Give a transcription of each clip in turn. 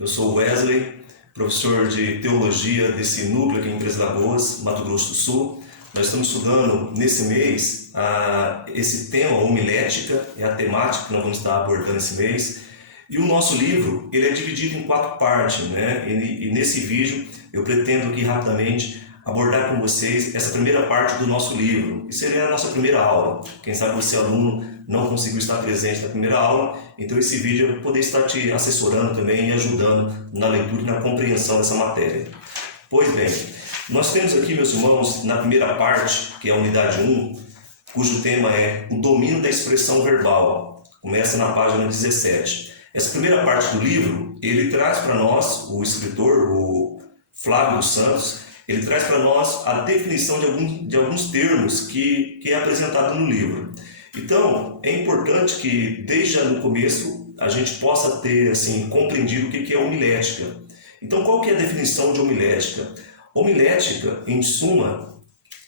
Eu sou Wesley, professor de Teologia desse núcleo aqui em Três Lagoas, Mato Grosso do Sul. Nós estamos estudando nesse mês esse tema, homilética, é a temática que nós vamos estar abordando esse mês. E o nosso livro, ele é dividido em 4 partes, né? E nesse vídeo eu pretendo aqui rapidamente abordar com vocês essa primeira parte do nosso livro, que seria a nossa primeira aula. Quem sabe você, aluno, não conseguiu estar presente na primeira aula, então esse vídeo eu poder estar te assessorando também e ajudando na leitura e na compreensão dessa matéria. Pois bem, nós temos aqui, meus irmãos, na primeira parte, que é a unidade 1, cujo tema é o domínio da expressão verbal. Começa na página 17. Essa primeira parte do livro, ele traz para nós, o escritor, o Flávio dos Santos, ele traz para nós a definição de alguns termos que é apresentado no livro. Então, é importante que, desde o começo, a gente possa ter compreendido o que é homilética. Então, qual que é a definição de homilética? Homilética, em suma,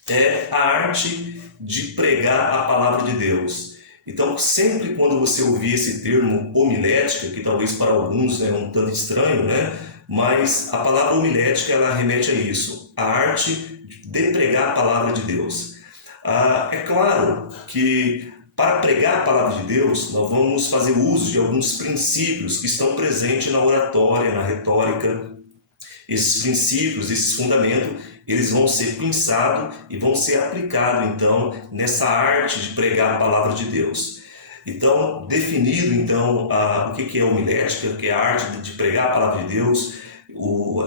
é a arte de pregar a palavra de Deus. Então, sempre quando você ouvir esse termo homilética, que talvez para alguns é um tanto estranho, né? Mas a palavra homilética, ela remete a isso, a arte de pregar a palavra de Deus. É claro que para pregar a palavra de Deus, nós vamos fazer uso de alguns princípios que estão presentes na oratória, na retórica. Esses princípios, esses fundamentos, eles vão ser pensados e vão ser aplicados, então, nessa arte de pregar a palavra de Deus. Então, definido, então, o que é homilética, que é a arte de pregar a palavra de Deus,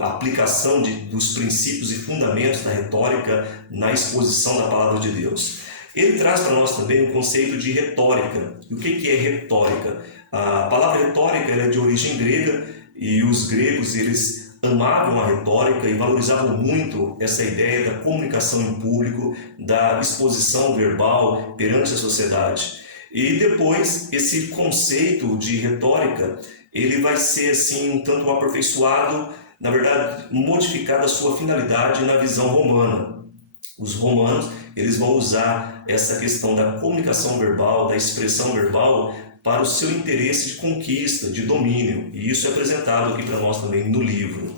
a aplicação dos princípios e fundamentos da retórica na exposição da palavra de Deus. Ele traz para nós também o conceito de retórica. E o que é retórica? A palavra retórica é de origem grega e os gregos, eles amavam a retórica e valorizavam muito essa ideia da comunicação em público, da exposição verbal perante a sociedade. E depois, esse conceito de retórica, ele vai ser um tanto aperfeiçoado, na verdade, modificado a sua finalidade na visão romana. Os romanos, eles vão usar essa questão da comunicação verbal, da expressão verbal, para o seu interesse de conquista, de domínio. E isso é apresentado aqui para nós também no livro.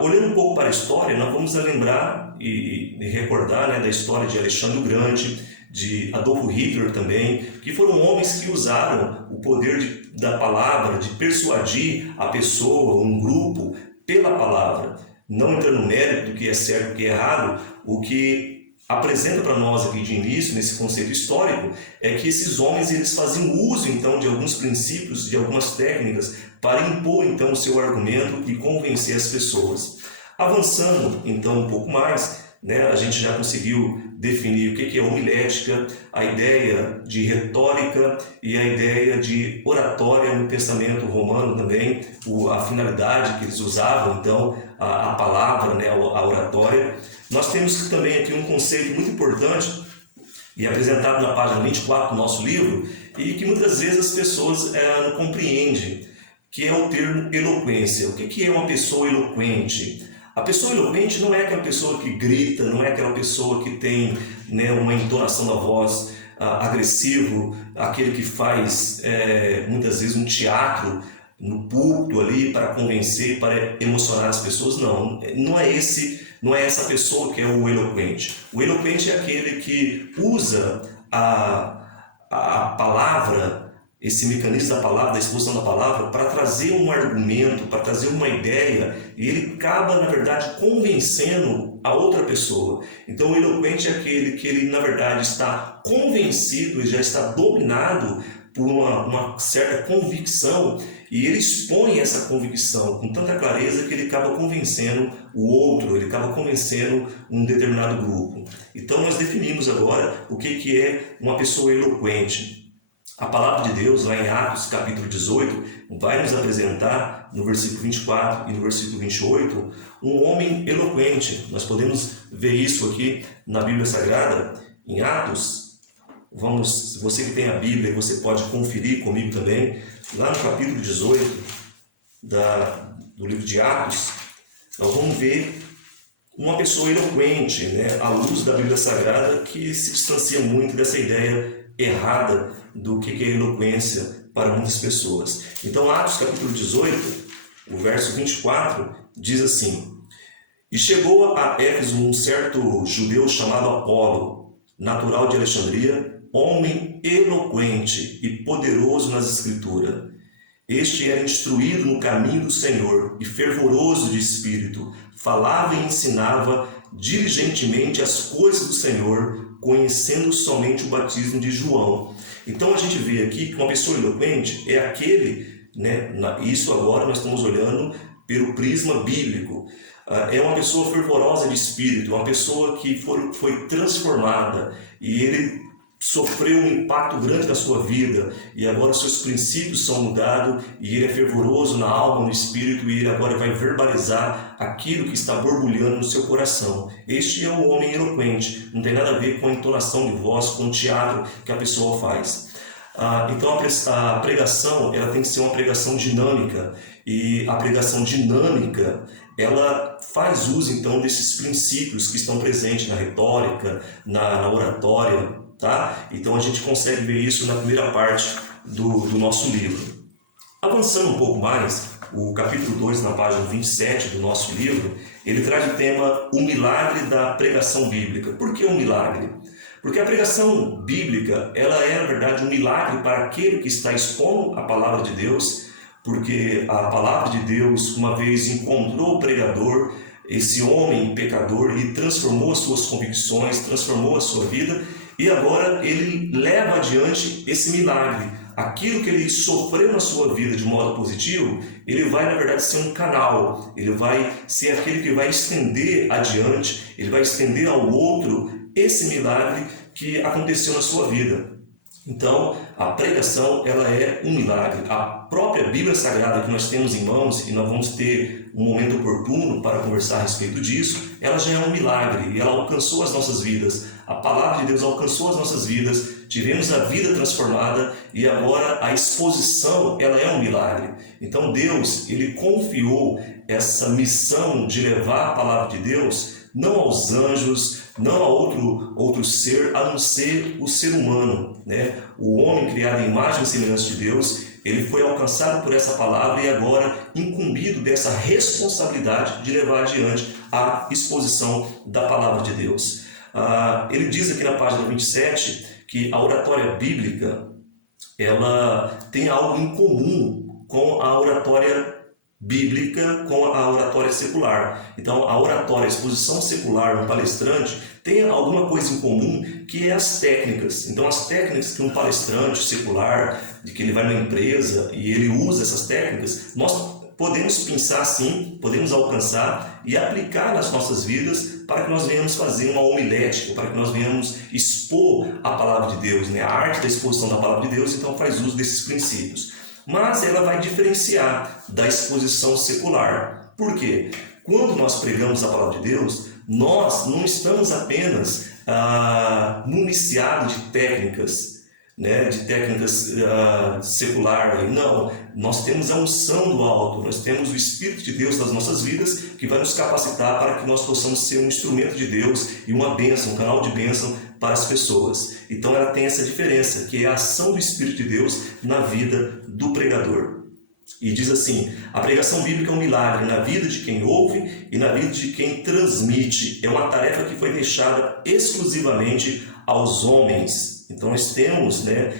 Olhando um pouco para a história, nós vamos lembrar e recordar, né, da história de Alexandre o Grande, de Adolfo Hitler também, que foram homens que usaram o poder da palavra, de persuadir a pessoa, um grupo, pela palavra. Não entrando no mérito do que é certo e do que é errado, o que apresenta para nós aqui de início, nesse conceito histórico, é que esses homens eles faziam uso então de alguns princípios, de algumas técnicas, para impor então o seu argumento e convencer as pessoas. Avançando então um pouco mais, né, a gente já conseguiu definir o que é homilética, a ideia de retórica e a ideia de oratória no pensamento romano também, a finalidade que eles usavam, então, a palavra, né, a oratória. Nós temos também aqui um conceito muito importante e apresentado na página 24 do nosso livro e que muitas vezes as pessoas não compreendem, que é o termo eloquência. O que é uma pessoa eloquente? A pessoa eloquente não é aquela pessoa que grita, não é aquela pessoa que tem, né, uma entonação da voz agressivo, aquele que faz muitas vezes um teatro no púlpito ali para convencer, para emocionar as pessoas. Não é essa pessoa que é o eloquente. O eloquente é aquele que usa a palavra, esse mecanismo da palavra, da exposição da palavra, para trazer um argumento, para trazer uma ideia, e ele acaba, na verdade, convencendo a outra pessoa. Então, o eloquente é aquele que ele, na verdade, está convencido e já está dominado por uma certa convicção, e ele expõe essa convicção com tanta clareza que ele acaba convencendo o outro, ele acaba convencendo um determinado grupo. Então, nós definimos agora o que é uma pessoa eloquente. A palavra de Deus, lá em Atos capítulo 18, vai nos apresentar, no versículo 24 e no versículo 28, um homem eloquente. Nós podemos ver isso aqui na Bíblia Sagrada, em Atos. Você que tem a Bíblia, você pode conferir comigo também. Lá no capítulo 18 do livro de Atos, nós vamos ver uma pessoa eloquente, né, à luz da Bíblia Sagrada, que se distancia muito dessa ideia errada do que é eloquência para muitas pessoas. Então, Atos capítulo 18, o verso 24, diz assim: E chegou a Éfeso um certo judeu chamado Apolo, natural de Alexandria, homem eloquente e poderoso nas Escrituras. Este era instruído no caminho do Senhor e fervoroso de espírito, falava e ensinava diligentemente as coisas do Senhor, conhecendo somente o batismo de João. Então a gente vê aqui que uma pessoa eloquente é aquele, né, isso agora nós estamos olhando pelo prisma bíblico, é uma pessoa fervorosa de espírito, uma pessoa que foi transformada e ele sofreu um impacto grande na sua vida e agora seus princípios são mudados e ele é fervoroso na alma, no espírito, e ele agora vai verbalizar aquilo que está borbulhando no seu coração. Este é o homem eloquente, não tem nada a ver com a entonação de voz, com o teatro que a pessoa faz. Então a pregação ela tem que ser uma pregação dinâmica, e a pregação dinâmica ela faz uso então desses princípios que estão presentes na retórica, na oratória, tá? Então a gente consegue ver isso na primeira parte do nosso livro. Avançando um pouco mais, o capítulo 2, na página 27 do nosso livro, ele traz o tema o milagre da pregação bíblica. Por que um milagre? Porque a pregação bíblica ela é, na verdade, um milagre para aquele que está expondo a palavra de Deus, porque a palavra de Deus, uma vez encontrou o pregador, esse homem pecador, e transformou as suas convicções, transformou a sua vida, e agora ele leva adiante esse milagre. Aquilo que ele sofreu na sua vida de modo positivo, ele vai, na verdade, ser um canal, ele vai ser aquele que vai estender adiante, ele vai estender ao outro esse milagre que aconteceu na sua vida. Então, a pregação ela é um milagre. A própria Bíblia Sagrada que nós temos em mãos, e nós vamos ter um momento oportuno para conversar a respeito disso, ela já é um milagre, ela alcançou as nossas vidas. A palavra de Deus alcançou as nossas vidas, tivemos a vida transformada e agora a exposição ela é um milagre. Então Deus ele confiou essa missão de levar a palavra de Deus não aos anjos, não a outro ser, a não ser o ser humano, né? O homem criado em imagem e semelhança de Deus, ele foi alcançado por essa palavra e agora incumbido dessa responsabilidade de levar adiante a exposição da palavra de Deus. Ele diz aqui na página 27 que a oratória bíblica ela tem algo em comum com a oratória bíblica, com a oratória secular. Então, a oratória, a exposição secular, um palestrante, tem alguma coisa em comum, que é as técnicas. Então, as técnicas que um palestrante secular, de que ele vai numa empresa e ele usa essas técnicas, nós podemos pensar assim, podemos alcançar e aplicar nas nossas vidas para que nós venhamos fazer uma homilética, para que nós venhamos expor a palavra de Deus, né? A arte da exposição da palavra de Deus, então faz uso desses princípios. Mas ela vai diferenciar da exposição secular. Por quê? Quando nós pregamos a palavra de Deus, nós não estamos apenas municiados de técnicas, né, de técnicas seculares. Não, nós temos a unção do alto, nós temos o Espírito de Deus nas nossas vidas que vai nos capacitar para que nós possamos ser um instrumento de Deus e uma bênção, um canal de bênção para as pessoas. Então ela tem essa diferença, que é a ação do Espírito de Deus na vida do pregador. E diz assim: a pregação bíblica é um milagre na vida de quem ouve e na vida de quem transmite. É uma tarefa que foi deixada exclusivamente aos homens. Então nós temos, né,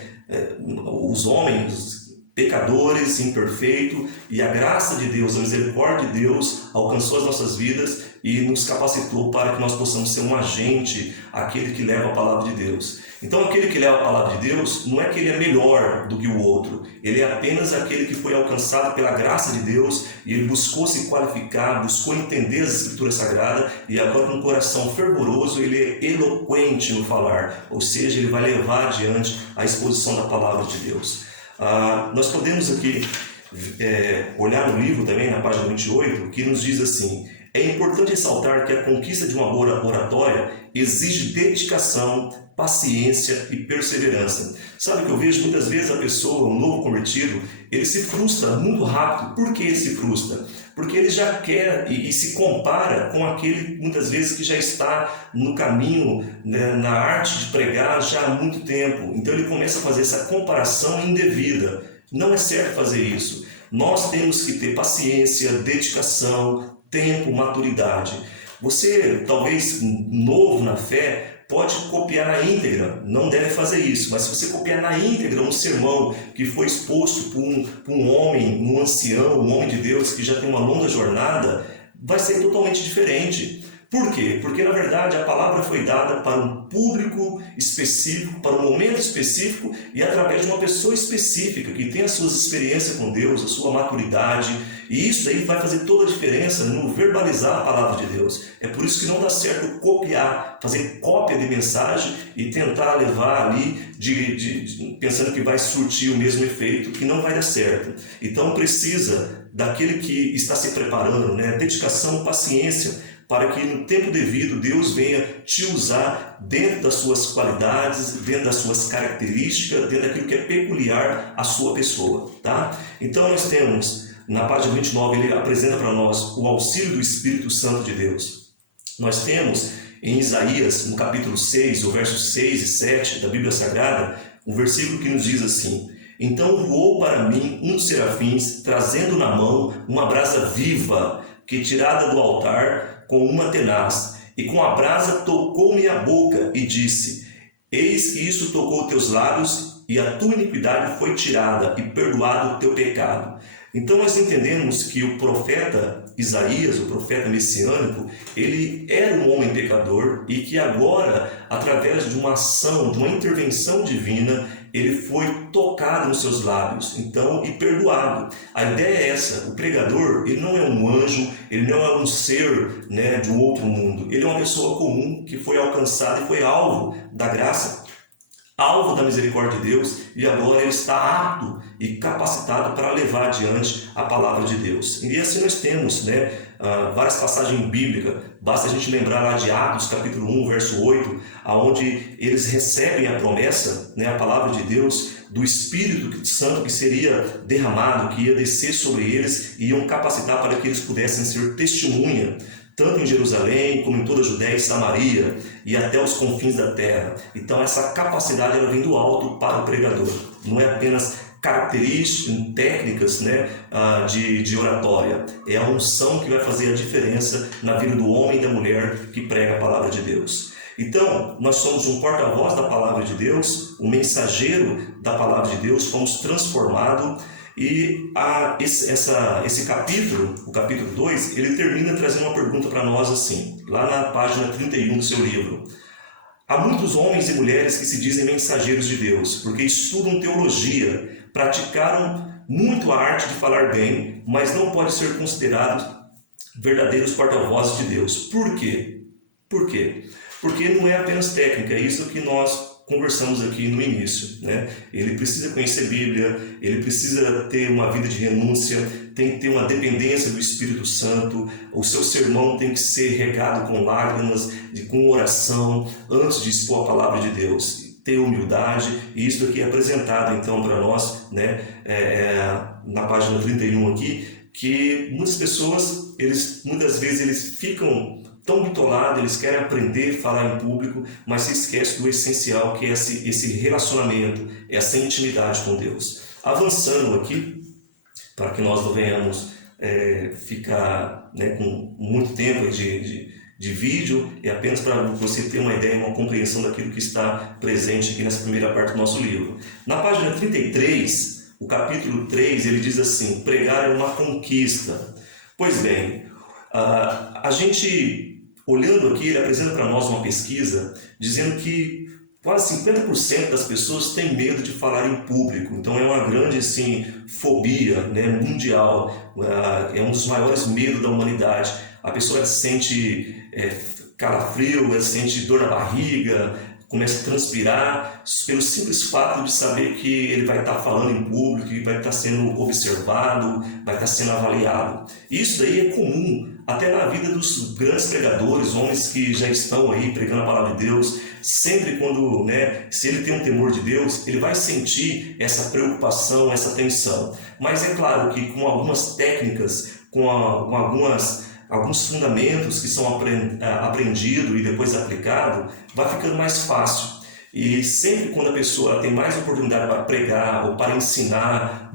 os homens pecadores, imperfeitos, e a graça de Deus, a misericórdia de Deus alcançou as nossas vidas e nos capacitou para que nós possamos ser um agente, aquele que leva a palavra de Deus. Então aquele que leva a palavra de Deus não é que ele é melhor do que o outro, ele é apenas aquele que foi alcançado pela graça de Deus e ele buscou se qualificar, buscou entender as Escrituras Sagradas e agora com um coração fervoroso ele é eloquente no falar, ou seja, ele vai levar adiante a exposição da palavra de Deus. Nós podemos aqui olhar no livro também, na página 28, que nos diz assim: é importante ressaltar que a conquista de uma boa oratória exige dedicação, paciência e perseverança. Sabe que eu vejo muitas vezes a pessoa, um novo convertido, ele se frustra muito rápido. Por que ele se frustra? Porque ele já quer e se compara com aquele, muitas vezes, que já está no caminho, né, na arte de pregar já há muito tempo. Então ele começa a fazer essa comparação indevida. Não é certo fazer isso. Nós temos que ter paciência, dedicação, tempo, maturidade. Você, talvez novo na fé, pode copiar na íntegra, não deve fazer isso, mas se você copiar na íntegra um sermão que foi exposto por um homem, um ancião, um homem de Deus que já tem uma longa jornada, vai ser totalmente diferente. Por quê? Porque na verdade a palavra foi dada para um público específico, para um momento específico e através de uma pessoa específica que tem as suas experiências com Deus, a sua maturidade, e isso aí vai fazer toda a diferença no verbalizar a palavra de Deus. É por isso que não dá certo copiar, fazer cópia de mensagem e tentar levar ali pensando que vai surtir o mesmo efeito, que não vai dar certo. Então precisa daquele que está se preparando, né? Dedicação, paciência, para que no tempo devido Deus venha te usar dentro das suas qualidades, dentro das suas características, dentro daquilo que é peculiar à sua pessoa, tá? Então nós temos, na página 29, ele apresenta para nós o auxílio do Espírito Santo de Deus. Nós temos em Isaías, no capítulo 6, o versos 6 e 7 da Bíblia Sagrada, um versículo que nos diz assim: então voou para mim um dos serafins, trazendo na mão uma brasa viva, que tirada do altar com uma tenaz, e com a brasa tocou-me a boca e disse: eis que isso tocou teus lábios, e a tua iniquidade foi tirada, e perdoado o teu pecado. Então nós entendemos que o profeta Isaías, o profeta messiânico, ele era um homem pecador e que agora, através de uma ação, de uma intervenção divina, ele foi tocado nos seus lábios, então, e perdoado. A ideia é essa: o pregador, ele não é um anjo, ele não é um ser, né, de um outro mundo, ele é uma pessoa comum que foi alcançada e foi alvo da graça, alvo da misericórdia de Deus, e agora ele está apto e capacitado para levar adiante a palavra de Deus. E assim nós temos, né, várias passagens bíblicas. Basta a gente lembrar lá de Atos capítulo 1, verso 8, onde eles recebem a promessa, né, a palavra de Deus, do Espírito Santo que seria derramado, que ia descer sobre eles e iam capacitar para que eles pudessem ser testemunha, tanto em Jerusalém, como em toda a Judéia e Samaria, e até os confins da terra. Então essa capacidade ela vem do alto para o pregador. Não é apenas características, técnicas, né, de oratória. É a unção que vai fazer a diferença na vida do homem e da mulher que prega a palavra de Deus. Então, nós somos um porta-voz da palavra de Deus, um mensageiro da palavra de Deus, fomos transformados. E esse capítulo, o capítulo 2, ele termina trazendo uma pergunta para nós assim, lá na página 31 do seu livro. Há muitos homens e mulheres que se dizem mensageiros de Deus, porque estudam teologia, praticaram muito a arte de falar bem, mas não podem ser considerados verdadeiros porta-vozes de Deus. Por quê? Por quê? Porque não é apenas técnica, é isso que nós conversamos aqui no início, né? Ele precisa conhecer a Bíblia, ele precisa ter uma vida de renúncia, tem que ter uma dependência do Espírito Santo, o seu sermão tem que ser regado com lágrimas, com oração, antes de expor a palavra de Deus, ter humildade, e isso aqui é apresentado então para nós, né? Na página 31 aqui, que muitas pessoas, muitas vezes eles ficam tão bitolados, eles querem aprender a falar em público, mas se esquece do essencial, que é esse relacionamento, essa intimidade com Deus. Avançando aqui, para que nós não venhamos ficar, né, com muito tempo de vídeo, é apenas para você ter uma ideia, uma compreensão daquilo que está presente aqui nessa primeira parte do nosso livro. Na página 33, o capítulo 3, ele diz assim: pregar é uma conquista. Pois bem, a gente, olhando aqui, ele apresenta para nós uma pesquisa dizendo que quase 50% das pessoas têm medo de falar em público. Então é uma grande assim, fobia, né, mundial, é um dos maiores medos da humanidade. A pessoa sente calafrio, ela sente dor na barriga, começa a transpirar pelo simples fato de saber que ele vai estar falando em público, que vai estar sendo observado, vai estar sendo avaliado. Isso daí é comum até na vida dos grandes pregadores, homens que já estão aí pregando a palavra de Deus. Sempre quando, né, se ele tem um temor de Deus, ele vai sentir essa preocupação, essa tensão. Mas é claro que com algumas técnicas, com alguns fundamentos que são aprendidos e depois aplicados, vai ficando mais fácil. E sempre quando a pessoa tem mais oportunidade para pregar ou para ensinar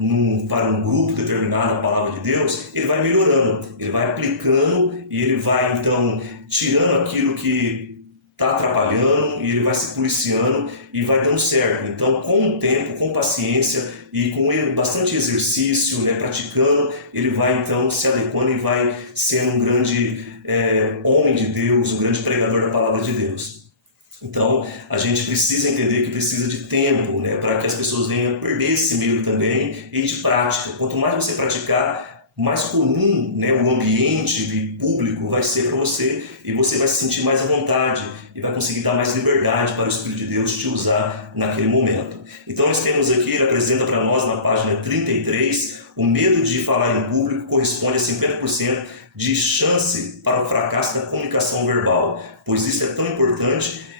para um grupo determinado a palavra de Deus, ele vai melhorando, ele vai aplicando e ele vai então tirando aquilo que está atrapalhando e ele vai se policiando e vai dando certo. Então, com o tempo, com paciência e com bastante exercício, né, praticando, ele vai então se adequando e vai sendo um grande homem de Deus, um grande pregador da palavra de Deus. Então, a gente precisa entender que precisa de tempo, né, para que as pessoas venham a perder esse medo também e de prática. Quanto mais você praticar, mais comum, né, o ambiente público vai ser para você e você vai se sentir mais à vontade e vai conseguir dar mais liberdade para o Espírito de Deus te usar naquele momento. Então, nós temos aqui, ele apresenta para nós na página 33, o medo de falar em público corresponde a 50% de chance para o fracasso da comunicação verbal, pois isso é tão importante.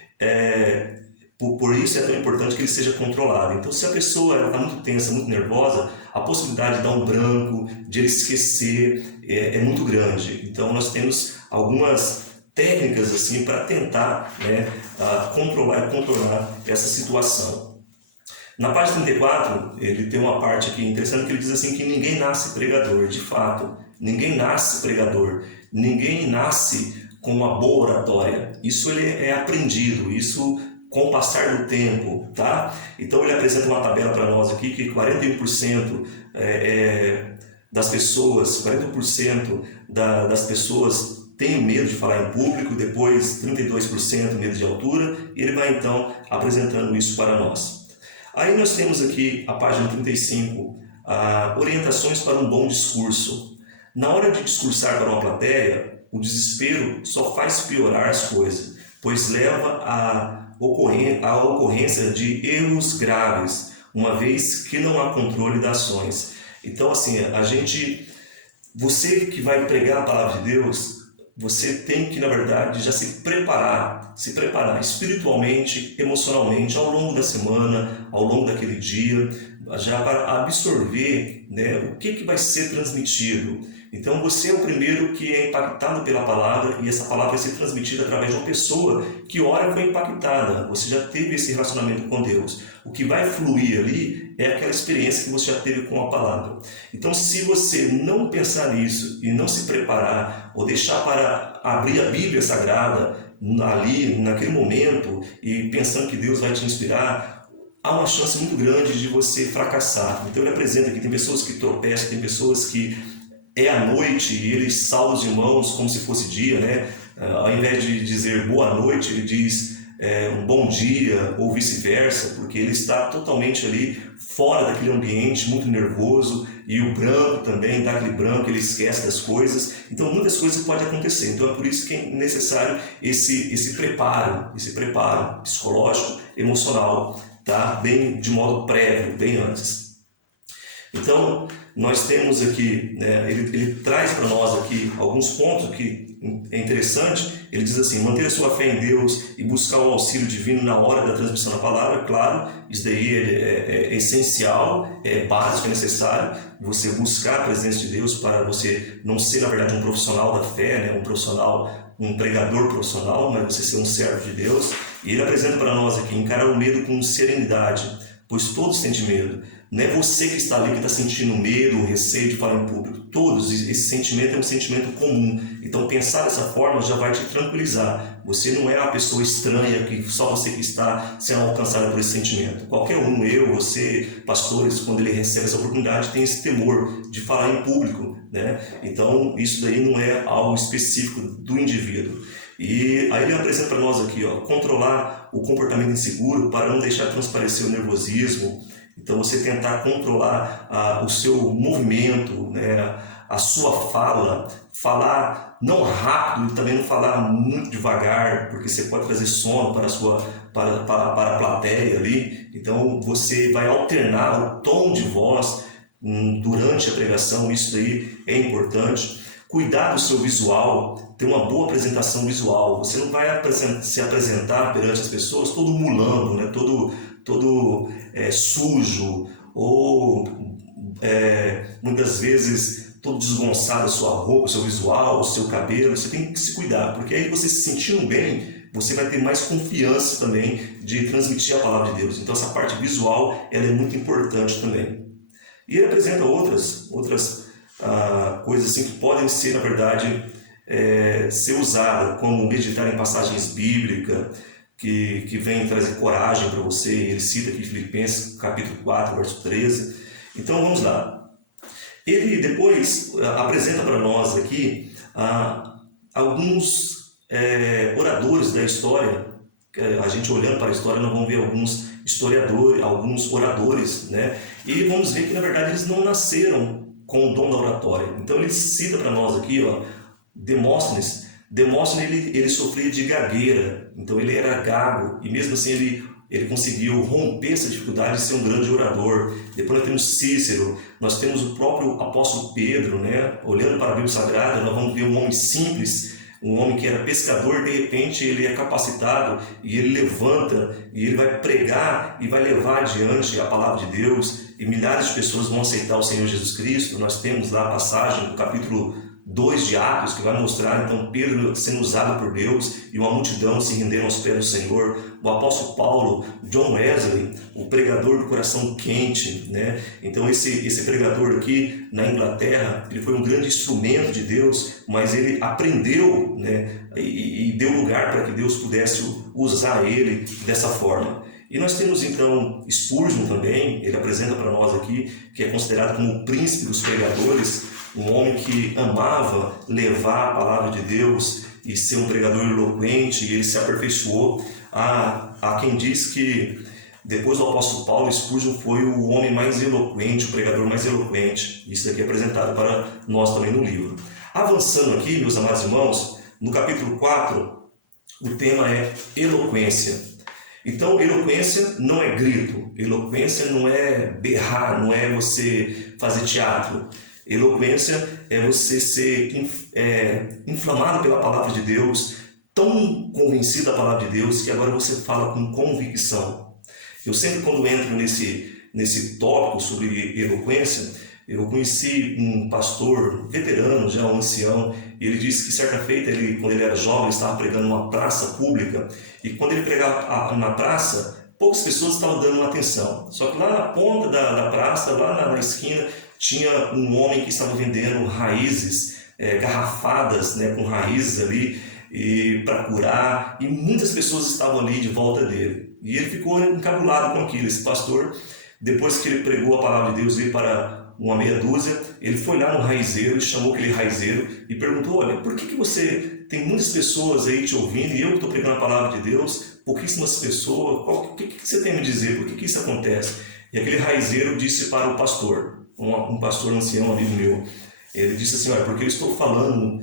Por isso é tão importante que ele seja controlado. Então, se a pessoa está muito tensa, muito nervosa, a possibilidade de dar um branco, de ele esquecer, é muito grande. Então, nós temos algumas técnicas assim para tentar, né, controlar e contornar essa situação. Na página 34, ele tem uma parte aqui interessante que ele diz assim que ninguém nasce pregador. De fato, ninguém nasce pregador. Ninguém nasce com uma boa oratória. Isso ele é aprendido, isso com o passar do tempo, tá? Então ele apresenta uma tabela para nós aqui que 41% das pessoas, 40% das pessoas têm medo de falar em público, depois 32% medo de altura, e ele vai então apresentando isso para nós. Aí nós temos aqui a página 35, orientações para um bom discurso. Na hora de discursar para uma plateia, o desespero só faz piorar as coisas, pois leva à ocorrência de erros graves, uma vez que não há controle das ações. Então, assim, você que vai pregar a palavra de Deus, você tem que, na verdade, já se preparar espiritualmente, emocionalmente, ao longo da semana, ao longo daquele dia, já para absorver, né, o que vai ser transmitido. Então você é o primeiro que é impactado pela palavra e essa palavra vai ser transmitida através de uma pessoa que ora foi impactada. Você já teve esse relacionamento com Deus. O que vai fluir ali é aquela experiência que você já teve com a palavra. Então, se você não pensar nisso e não se preparar ou deixar para abrir a Bíblia Sagrada ali, naquele momento, e pensando que Deus vai te inspirar, há uma chance muito grande de você fracassar. Então ele apresenta que tem pessoas que tropeçam, tem pessoas que é à noite e ele salva os irmãos como se fosse dia, né? Ao invés de dizer boa noite, ele diz um bom dia ou vice-versa, porque ele está totalmente ali fora daquele ambiente, muito nervoso, e o branco também, dá aquele branco, ele esquece das coisas. Então muitas coisas podem acontecer. Então é por isso que é necessário esse preparo psicológico, emocional, tá? Bem de modo prévio, bem antes. Então, nós temos aqui, né, ele traz para nós aqui alguns pontos que é interessante. Ele diz assim: manter a sua fé em Deus e buscar o auxílio divino na hora da transmissão da palavra. Claro, isso daí é essencial, é básico, é necessário você buscar a presença de Deus para você não ser, na verdade, um profissional da fé, né, um pregador profissional, mas você ser um servo de Deus. E ele apresenta para nós aqui: encarar o medo com serenidade, pois todos sentem medo. Não é você que está ali que está sentindo medo, receio de falar em público. Todos, esse sentimento é um sentimento comum. Então pensar dessa forma já vai te tranquilizar. Você não é uma pessoa estranha, que só você que está sendo alcançado por esse sentimento. Qualquer um, eu, você, pastores, quando ele recebe essa oportunidade, tem esse temor de falar em público, né? Então isso daí não é algo específico do indivíduo. E aí ele apresenta para nós aqui, controlar o comportamento inseguro para não deixar transparecer o nervosismo. Então você tentar controlar o seu movimento, né, a sua fala, falar não rápido e também não falar muito devagar, porque você pode trazer sono para a plateia ali. Então você vai alternar o tom de voz durante a pregação, isso daí é importante. Cuidar do seu visual, ter uma boa apresentação visual. Você não vai se apresentar perante as pessoas todo mulando, né, todo sujo, ou muitas vezes todo desgonçado a sua roupa, o seu visual, o seu cabelo. Você tem que se cuidar, porque aí você se sentindo bem, você vai ter mais confiança também de transmitir a palavra de Deus. Então essa parte visual ela é muito importante também. E ele apresenta outras coisas assim que podem ser, na verdade, ser usadas, como meditar em passagens bíblicas, que vem trazer coragem para você. Ele cita aqui Filipenses capítulo 4, verso 13. Então vamos lá. Ele depois apresenta para nós aqui alguns oradores da história. A gente olhando para a história, nós vamos ver alguns historiadores, alguns oradores, né? E vamos ver que na verdade eles não nasceram com o dom da oratória. Então ele cita para nós aqui, ó, Demóstenes. Demóstenes ele sofria de gagueira, então ele era gago, e mesmo assim ele conseguiu romper essa dificuldade de ser um grande orador. Depois nós temos Cícero, nós temos o próprio apóstolo Pedro, né? Olhando para a Bíblia Sagrada, nós vamos ver um homem simples, um homem que era pescador, de repente ele é capacitado e ele levanta e ele vai pregar e vai levar adiante a palavra de Deus, e milhares de pessoas vão aceitar o Senhor Jesus Cristo. Nós temos lá a passagem do capítulo 2 de Atos, que vai mostrar então Pedro sendo usado por Deus e uma multidão se rendendo aos pés do Senhor. O apóstolo Paulo, John Wesley, o pregador do coração quente, né? Então esse pregador aqui na Inglaterra, ele foi um grande instrumento de Deus, mas ele aprendeu, né? E deu lugar para que Deus pudesse usar ele dessa forma. E nós temos então Spurgeon também, ele apresenta para nós aqui, que é considerado como o príncipe dos pregadores, um homem que amava levar a palavra de Deus e ser um pregador eloquente, e ele se aperfeiçoou. Há quem diz que depois do apóstolo Paulo, Spurgeon foi o homem mais eloquente, o pregador mais eloquente. Isso aqui é apresentado para nós também no livro. Avançando aqui, meus amados irmãos, no capítulo 4, o tema é eloquência. Então, eloquência não é grito, eloquência não é berrar, não é você fazer teatro. Eloquência é você ser inflamado pela palavra de Deus, tão convencido da palavra de Deus, que agora você fala com convicção. Eu sempre, quando entro nesse tópico sobre eloquência, eu conheci um pastor veterano, já um ancião, e ele disse que certa feita, quando ele era jovem, estava pregando numa praça pública, e quando ele pregava na praça, poucas pessoas estavam dando atenção. Só que lá na ponta da praça, lá na esquina, tinha um homem que estava vendendo raízes, garrafadas, né, com raízes ali, para curar, e muitas pessoas estavam ali de volta dele. E ele ficou encabulado com aquilo. Esse pastor, depois que ele pregou a palavra de Deus, veio para uma meia dúzia, ele foi lá no raizeiro, chamou aquele raizeiro e perguntou: olha, por que você tem muitas pessoas aí te ouvindo e eu que estou pregando a palavra de Deus, pouquíssimas pessoas, o que você tem a me dizer, por que isso acontece? E aquele raizeiro disse para o pastor, um pastor ancião, um amigo meu, ele disse assim: olha, porque eu estou falando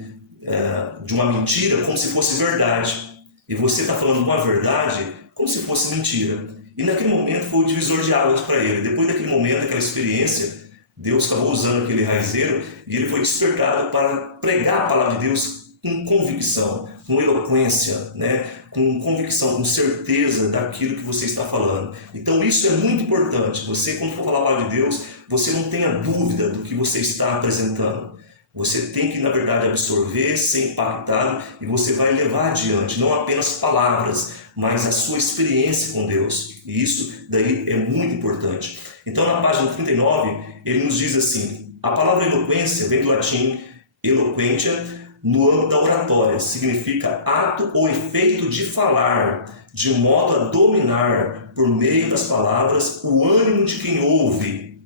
de uma mentira como se fosse verdade, e você está falando uma verdade como se fosse mentira. E naquele momento foi o divisor de águas para ele. Depois daquele momento, daquela experiência, Deus acabou usando aquele raizeiro e ele foi despertado para pregar a palavra de Deus com convicção, com eloquência, né? Com convicção, com certeza daquilo que você está falando. Então isso é muito importante. Você, quando for falar a palavra de Deus, você não tenha dúvida do que você está apresentando. Você tem que, na verdade, absorver, ser impactado, e você vai levar adiante, não apenas palavras, mas a sua experiência com Deus. E isso daí é muito importante. Então, na página 39, ele nos diz assim: a palavra eloquência vem do latim eloquentia, no âmbito da oratória, significa ato ou efeito de falar, de modo a dominar, por meio das palavras, o ânimo de quem ouve.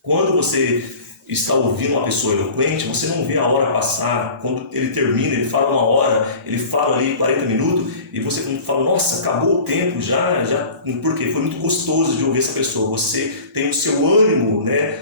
Quando você está ouvindo uma pessoa eloquente, você não vê a hora passar. Quando ele termina, ele fala 1 hora, ele fala ali 40 minutos, e você fala: nossa, acabou o tempo já, porque foi muito gostoso de ouvir essa pessoa. Você tem o seu ânimo, né,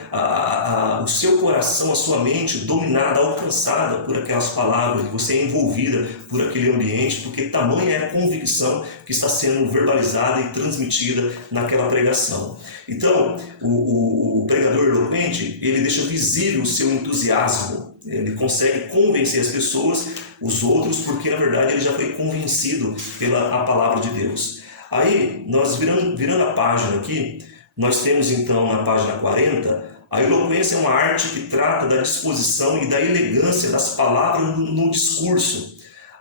o seu coração, a sua mente dominada, alcançada por aquelas palavras, você é envolvida por aquele ambiente, porque tamanha é a convicção que está sendo verbalizada e transmitida naquela pregação. Então, o pregador eloquente, ele deixa visível o seu entusiasmo, ele consegue convencer as pessoas, os outros, porque na verdade ele já foi convencido pela palavra de Deus. Aí, nós virando a página aqui, nós temos então na página 40, a eloquência é uma arte que trata da disposição e da elegância das palavras no discurso.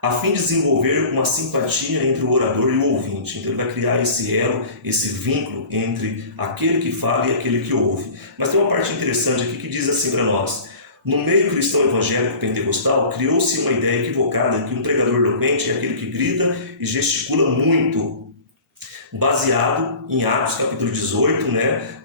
a fim de desenvolver uma simpatia entre o orador e o ouvinte. Então ele vai criar esse elo, esse vínculo entre aquele que fala e aquele que ouve. Mas tem uma parte interessante aqui que diz assim para nós: no meio cristão evangélico pentecostal, criou-se uma ideia equivocada que um pregador eloquente é aquele que grita e gesticula muito, baseado em Atos capítulo 18,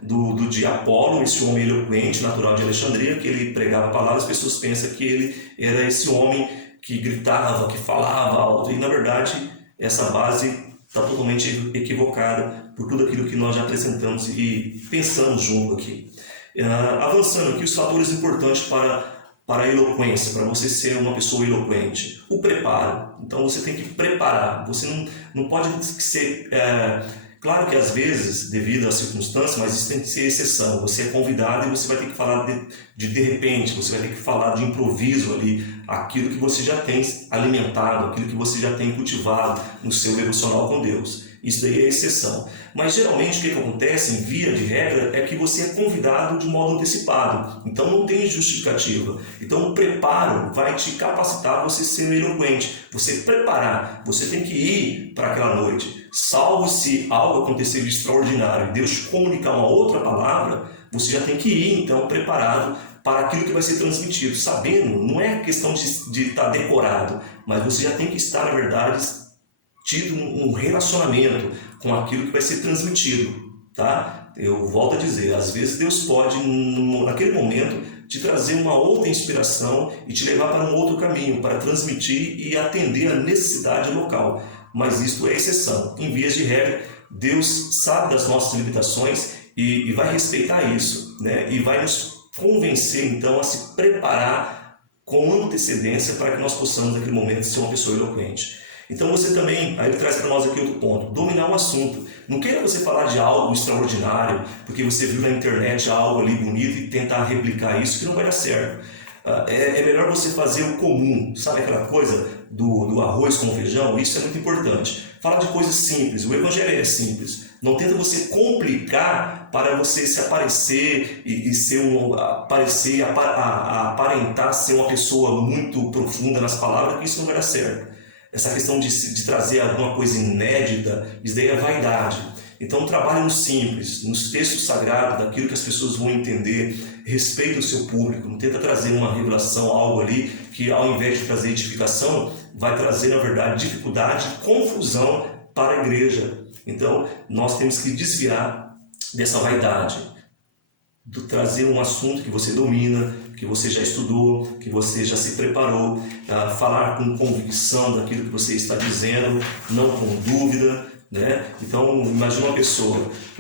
do de Apolo, esse homem eloquente, natural de Alexandria, que ele pregava a palavra. As pessoas pensam que ele era esse homem que gritava, que falava alto, e na verdade essa base está totalmente equivocada por tudo aquilo que nós já apresentamos e pensamos junto aqui. Avançando aqui, os fatores importantes para a eloquência, para você ser uma pessoa eloquente. O preparo. Então você tem que preparar. Você não pode ser... claro que às vezes, devido às circunstâncias, mas isso tem que ser exceção. Você é convidado e você vai ter que falar de repente, você vai ter que falar de improviso ali, aquilo que você já tem alimentado, aquilo que você já tem cultivado no seu devocional com Deus. Isso daí é exceção. Mas geralmente o que acontece, em via de regra, é que você é convidado de modo antecipado. Então não tem justificativa. Então o preparo vai te capacitar a você ser eloquente. Você preparar, você tem que ir para aquela noite. Salvo se algo acontecer de extraordinário e Deus te comunicar uma outra palavra, você já tem que ir então preparado para aquilo que vai ser transmitido. Sabendo, não é questão de estar decorado, mas você já tem que estar, na verdade, tido um relacionamento com aquilo que vai ser transmitido, tá? Eu volto a dizer, às vezes Deus pode, naquele momento, te trazer uma outra inspiração e te levar para um outro caminho, para transmitir e atender a necessidade local. Mas isto é exceção. Em vias de regra, Deus sabe das nossas limitações e vai respeitar isso, e vai nos convencer, então, a se preparar com antecedência para que nós possamos, naquele momento, ser uma pessoa eloquente. Então você também, aí ele traz para nós aqui outro ponto, dominar o assunto. Não queira você falar de algo extraordinário, porque você viu na internet algo ali bonito e tentar replicar isso, que não vai dar certo. É melhor você fazer o comum, sabe aquela coisa do arroz com feijão? Isso é muito importante. Falar de coisas simples, o evangelho é simples. Não tenta você complicar para você se aparecer e ser aparentar ser uma pessoa muito profunda nas palavras, que isso não vai dar certo. Essa questão de trazer alguma coisa inédita, isso daí é vaidade. Então trabalhe no simples, nos textos sagrados, daquilo que as pessoas vão entender, respeite o seu público, não tenta trazer uma revelação, algo ali que ao invés de trazer edificação, vai trazer na verdade dificuldade, confusão para a igreja. Então nós temos que desviar dessa vaidade, de trazer um assunto que você domina, que você já estudou, que você já se preparou, falar com convicção daquilo que você está dizendo, não com dúvida, Então, imagina uma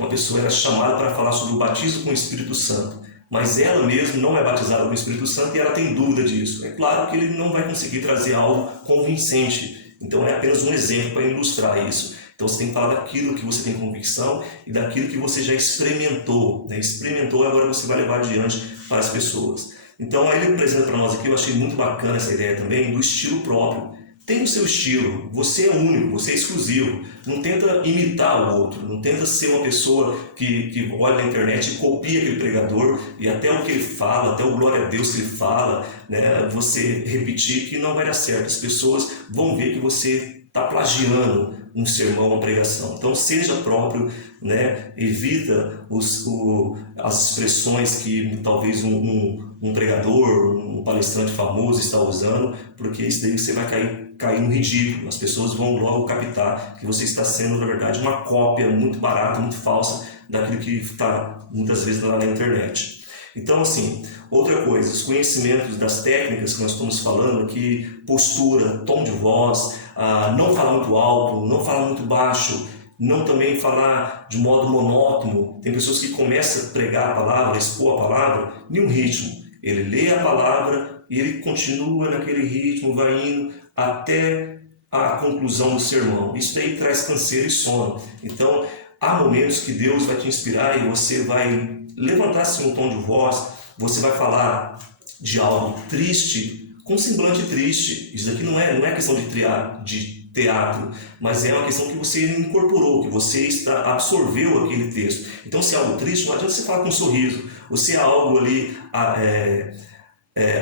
pessoa era chamada para falar sobre o batismo com o Espírito Santo, mas ela mesma não é batizada com o Espírito Santo e ela tem dúvida disso. É claro que ele não vai conseguir trazer algo convincente, então é apenas um exemplo para ilustrar isso. Então você tem que falar daquilo que você tem convicção e daquilo que você já experimentou. Experimentou e agora você vai levar adiante para as pessoas. Então aí ele apresenta para nós aqui, eu achei muito bacana essa ideia também, do estilo próprio. Tem o seu estilo, você é único, você é exclusivo. Não tenta imitar o outro, não tenta ser uma pessoa que olha na internet e copia aquele pregador e até o que ele fala, até o glória a Deus que ele fala, você repetir, que não vai dar certo. As pessoas vão ver que você está plagiando um sermão, uma pregação. Então seja próprio, evita as expressões que talvez um pregador, um palestrante famoso está usando, porque isso daí você vai cair no ridículo. As pessoas vão logo captar que você está sendo, na verdade, uma cópia muito barata, muito falsa daquilo que está muitas vezes lá na internet. Então, assim, outra coisa, os conhecimentos das técnicas que nós estamos falando aqui, postura, tom de voz, não falar muito alto, não falar muito baixo, não também falar de modo monótono. Tem pessoas que começam a pregar a palavra, a expor a palavra, em um ritmo. Ele lê a palavra e ele continua naquele ritmo, vai indo até a conclusão do sermão. Isso daí traz canseiro e sono. Então, há momentos que Deus vai te inspirar e você vai levantar-se um tom de voz, você vai falar de algo triste, com semblante triste. Isso aqui não é questão de teatro, mas é uma questão que você incorporou, que você absorveu aquele texto. Então, se é algo triste, não adianta você falar com um sorriso. Ou se é algo ali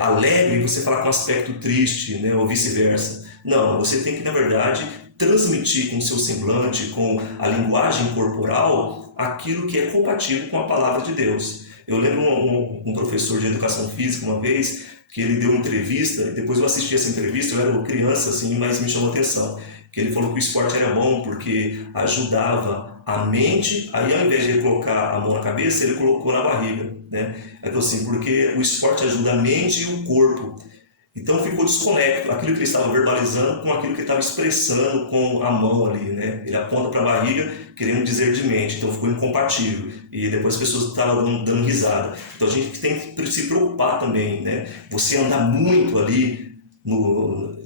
alegre e você falar com aspecto triste, né, ou vice-versa. Não, você tem que, na verdade, transmitir com o seu semblante, com a linguagem corporal, aquilo que é compatível com a palavra de Deus. Eu lembro um professor de educação física uma vez, que ele deu uma entrevista, e depois eu assisti essa entrevista, eu era uma criança assim, mas me chamou a atenção, que ele falou que o esporte era bom porque ajudava a mente, aí ao invés de ele colocar a mão na cabeça, ele colocou na barriga, né? Aí falou assim, porque o esporte ajuda a mente e o corpo. Então ficou desconecto aquilo que ele estava verbalizando com aquilo que ele estava expressando com a mão ali, né? Ele aponta para a barriga querendo dizer de mente, então ficou incompatível. E depois as pessoas estavam dando risada. Então a gente tem que se preocupar também, né? Você andar muito ali no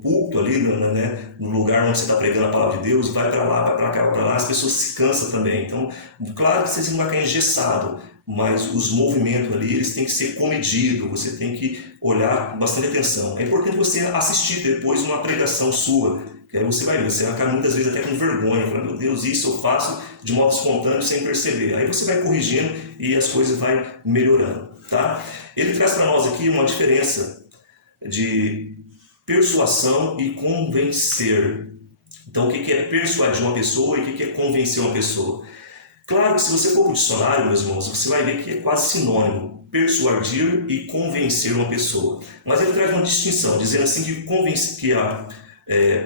púlpito ali, né? No lugar onde você está pregando a palavra de Deus, vai para lá, vai para cá, vai para lá, as pessoas se cansam também. Então, claro que você não vai cair engessado, mas os movimentos ali, eles têm que ser comedidos, você tem que olhar com bastante atenção. É importante você assistir depois uma pregação sua, que aí você vai ver, você vai ficar muitas vezes até com vergonha, falando, meu Deus, isso eu faço de modo espontâneo sem perceber. Aí você vai corrigindo e as coisas vão melhorando, tá? Ele traz para nós aqui uma diferença de persuasão e convencer. Então, o que é persuadir uma pessoa e o que é convencer uma pessoa? Claro que se você for para o dicionário, meus irmãos, você vai ver que é quase sinônimo, persuadir e convencer uma pessoa. Mas ele traz uma distinção, dizendo assim que a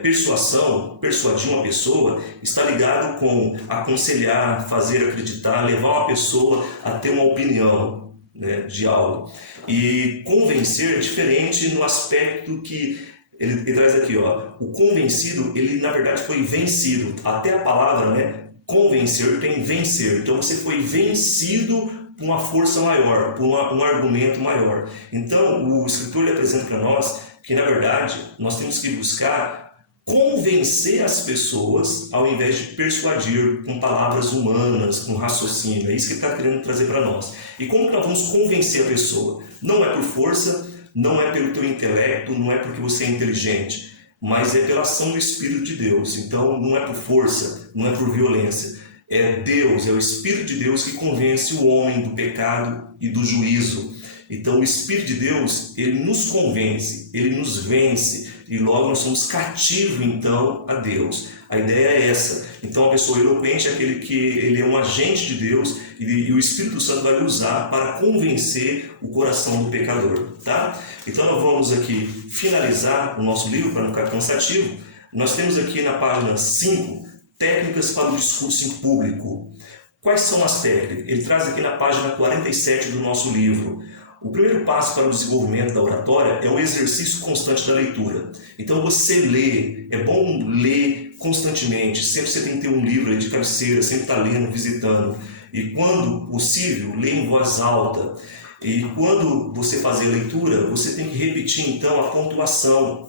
persuasão, persuadir uma pessoa, está ligado com aconselhar, fazer acreditar, levar uma pessoa a ter uma opinião, né, de algo. E convencer é diferente no aspecto que ele traz aqui, ó, o convencido, ele na verdade foi vencido. Até a palavra, né, convencer tem vencer. Então você foi vencido por uma força maior, por um argumento maior. Então o escritor ele apresenta para nós que na verdade nós temos que buscar convencer as pessoas ao invés de persuadir com palavras humanas, com raciocínio. É isso que ele está querendo trazer para nós. E como que nós vamos convencer a pessoa? Não é por força, não é pelo teu intelecto, não é porque você é inteligente, mas é pela ação do Espírito de Deus. Então não é por força, não é por violência. É Deus, é o Espírito de Deus que convence o homem do pecado e do juízo. Então o Espírito de Deus, ele nos convence, ele nos vence, e logo nós somos cativos então a Deus. A ideia é essa. Então a pessoa eloquente é aquele que ele é um agente de Deus e o Espírito Santo vai usar para convencer o coração do pecador, tá? Então nós vamos aqui finalizar o nosso livro para não ficar cansativo. Nós temos aqui na página 5 técnicas para o discurso em público. Quais são as técnicas? Ele traz aqui na página 47 do nosso livro. O primeiro passo para o desenvolvimento da oratória é o exercício constante da leitura. Então você lê, é bom ler constantemente, sempre você tem que ter um livro aí de cabeceira, sempre estar lendo, visitando. E quando possível, lê em voz alta. E quando você fazer a leitura, você tem que repetir então a pontuação,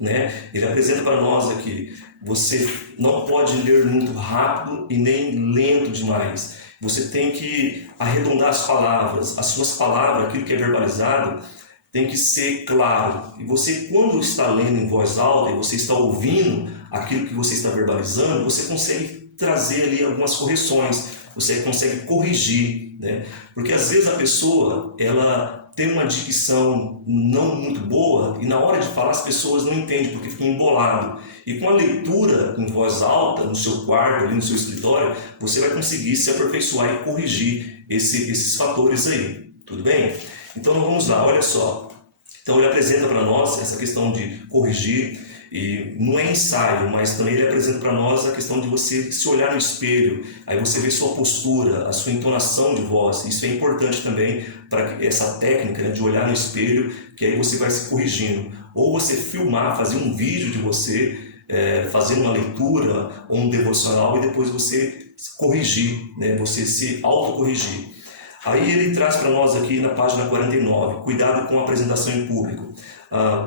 né? Ele apresenta para nós aqui, você não pode ler muito rápido e nem lento demais. Você tem que arredondar as palavras, as suas palavras, aquilo que é verbalizado, tem que ser claro. E você, quando está lendo em voz alta e você está ouvindo aquilo que você está verbalizando, você consegue trazer ali algumas correções, você consegue corrigir, né? Porque às vezes a pessoa, ela tem uma dicção não muito boa e na hora de falar as pessoas não entendem porque ficam embolado. E com a leitura em voz alta, no seu quarto, ali no seu escritório, você vai conseguir se aperfeiçoar e corrigir esses fatores aí. Tudo bem? Então vamos lá, olha só. Então ele apresenta para nós essa questão de corrigir, e não é ensaio, mas também ele apresenta para nós a questão de você se olhar no espelho, aí você vê sua postura, a sua entonação de voz. Isso é importante também para essa técnica, né, de olhar no espelho, que aí você vai se corrigindo. Ou você filmar, fazer um vídeo de você fazendo uma leitura ou um devocional e depois você corrigir, né, você se autocorrigir. Aí ele traz para nós aqui na página 49, cuidado com a apresentação em público.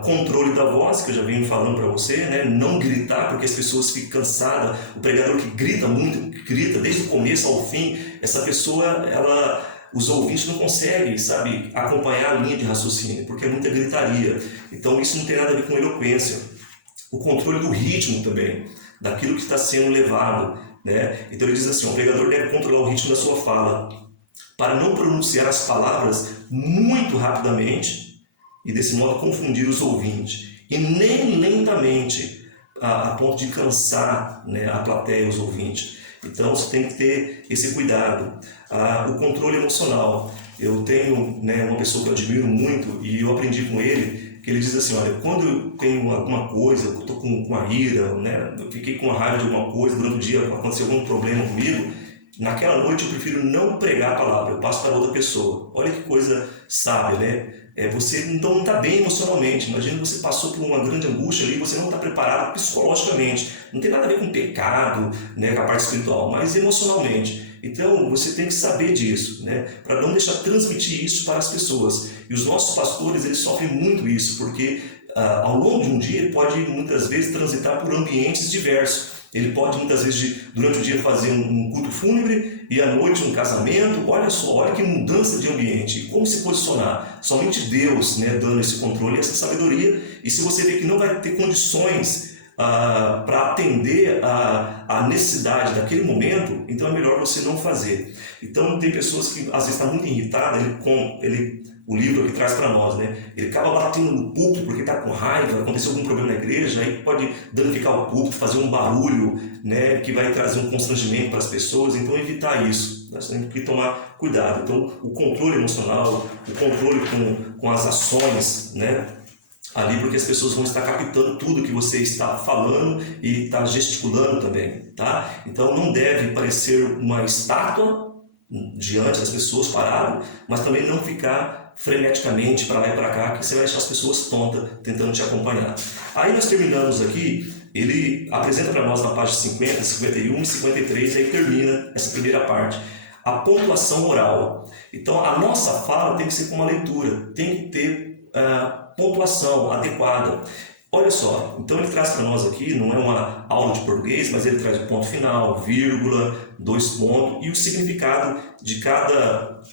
Controle da voz, que eu já venho falando para você, né? Não gritar, porque as pessoas ficam cansadas. O pregador que grita muito, grita desde o começo ao fim, essa pessoa, os ouvintes não conseguem, sabe, acompanhar a linha de raciocínio, porque é muita gritaria. Então isso não tem nada a ver com eloquência. O controle do ritmo também, daquilo que está sendo levado, né? Então ele diz assim, o pregador deve controlar o ritmo da sua fala, para não pronunciar as palavras muito rapidamente e desse modo confundir os ouvintes, e nem lentamente a ponto de cansar, né, a plateia, os ouvintes. Então você tem que ter esse cuidado. O controle emocional. Eu tenho, né, uma pessoa que eu admiro muito e eu aprendi com ele, que ele diz assim, olha, quando eu tenho alguma coisa, eu estou com uma ira, né, eu fiquei com raiva de alguma coisa, durante o dia aconteceu algum problema comigo, naquela noite eu prefiro não pregar a palavra, eu passo para outra pessoa. Olha que coisa sábia, né? Você então não está bem emocionalmente. Imagina que você passou por uma grande angústia ali, você não está preparado psicologicamente. Não tem nada a ver com pecado, né, com a parte espiritual, mas emocionalmente. Então você tem que saber disso, né, para não deixar transmitir isso para as pessoas. E os nossos pastores, eles sofrem muito isso, porque ao longo de um dia pode muitas vezes transitar por ambientes diversos. Ele pode muitas vezes durante o dia fazer um culto fúnebre e à noite um casamento. Olha só, olha que mudança de ambiente, como se posicionar. Somente Deus, né, dando esse controle e essa sabedoria. E se você vê que não vai ter condições para atender a necessidade daquele momento, então é melhor você não fazer. Então tem pessoas que às vezes estão muito irritadas, o livro que traz para nós, né? Ele acaba batendo no púlpito porque está com raiva, aconteceu algum problema na igreja, aí pode danificar o púlpito, fazer um barulho, né, que vai trazer um constrangimento para as pessoas. Então evitar isso, nós temos que tomar cuidado. Então o controle emocional, o controle com as ações, né, ali, porque as pessoas vão estar captando tudo que você está falando e está gesticulando também, tá? Então não deve parecer uma estátua diante das pessoas parado, mas também não ficar freneticamente para lá e para cá, que você vai deixar as pessoas tontas tentando te acompanhar. Aí nós terminamos aqui, ele apresenta para nós na página 50, 51 e 53, aí termina essa primeira parte, a pontuação oral. Então a nossa fala tem que ser como uma leitura, tem que ter pontuação adequada. Olha só, então ele traz para nós aqui, não é uma aula de português, mas ele traz o ponto final, vírgula, 2 pontos e o significado de cada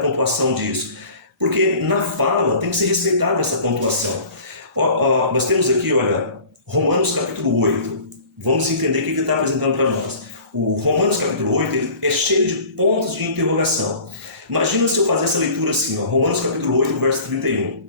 pontuação disso. Porque na fala tem que ser respeitada essa pontuação. Nós temos aqui, olha, Romanos capítulo 8. Vamos entender o que ele está apresentando para nós. O Romanos capítulo 8 ele é cheio de pontos de interrogação. Imagina se eu fazer essa leitura assim, ó, Romanos capítulo 8, verso 31.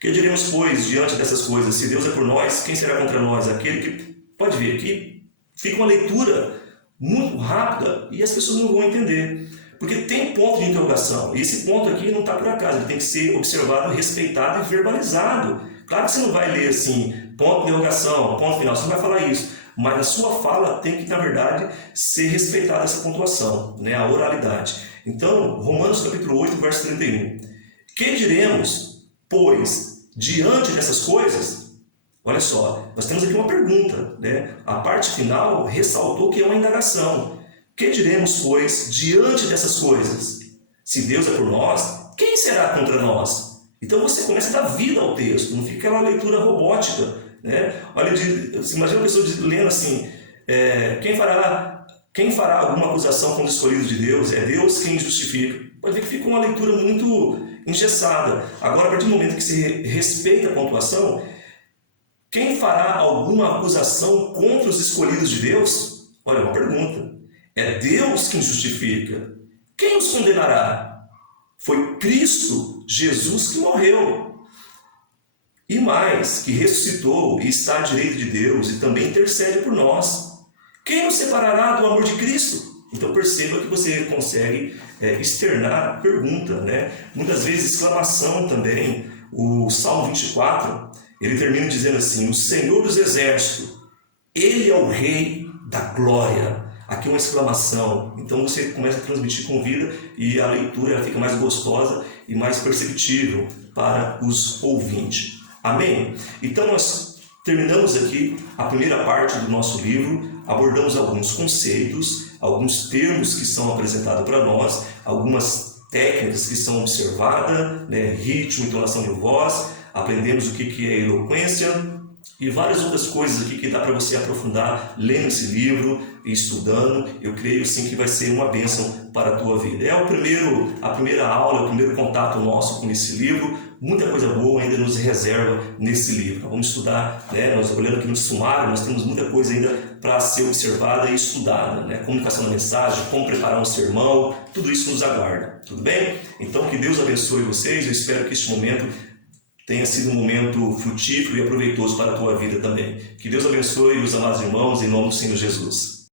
Que diremos, pois, diante dessas coisas? Se Deus é por nós, quem será contra nós? Aquele que... Pode ver aqui, fica uma leitura muito rápida e as pessoas não vão entender. Porque tem ponto de interrogação. E esse ponto aqui não está por acaso, ele tem que ser observado, respeitado e verbalizado. Claro que você não vai ler assim, ponto de interrogação, ponto final, você não vai falar isso. Mas a sua fala tem que, na verdade, ser respeitada essa pontuação, né? A oralidade. Então, Romanos capítulo 8, verso 31. Que diremos, pois, diante dessas coisas? Olha só, nós temos aqui uma pergunta, né? A parte final ressaltou que é uma indagação. Que diremos, pois, diante dessas coisas? Se Deus é por nós, quem será contra nós? Então você começa a dar vida ao texto, não fica aquela leitura robótica, né? Olha, você imagina a pessoa lendo assim, quem fará alguma acusação contra os escolhidos de Deus? É Deus quem justifica. Pode ver que fica uma leitura muito engessada. Agora, a partir do momento que se respeita a pontuação, quem fará alguma acusação contra os escolhidos de Deus? Olha, uma pergunta. É Deus quem justifica. Quem os condenará? Foi Cristo Jesus que morreu. E mais, que ressuscitou e está à direita de Deus e também intercede por nós. Quem nos separará do amor de Cristo? Então perceba que você consegue externar a pergunta, né? Muitas vezes exclamação também. O Salmo 24, ele termina dizendo assim, o Senhor dos Exércitos, Ele é o Rei da Glória. Aqui uma exclamação. Então você começa a transmitir com vida e a leitura ela fica mais gostosa e mais perceptível para os ouvintes. Amém? Então nós terminamos aqui a primeira parte do nosso livro, abordamos alguns conceitos, alguns termos que são apresentados para nós, algumas técnicas que são observadas, né? Ritmo, entonação de voz, aprendemos o que é eloquência e várias outras coisas aqui que dá para você aprofundar lendo esse livro e estudando. Eu creio sim que vai ser uma bênção para a tua vida. É a primeira aula, o primeiro contato nosso com esse livro, muita coisa boa ainda nos reserva nesse livro. Nós vamos estudar, né? Nós olhando aqui no sumário, nós temos muita coisa ainda para ser observada e estudada, né? Comunicação da mensagem, como preparar um sermão, tudo isso nos aguarda, tudo bem? Então que Deus abençoe vocês, eu espero que este momento tenha sido um momento frutífero e aproveitoso para a tua vida também. Que Deus abençoe os amados irmãos, em nome do Senhor Jesus.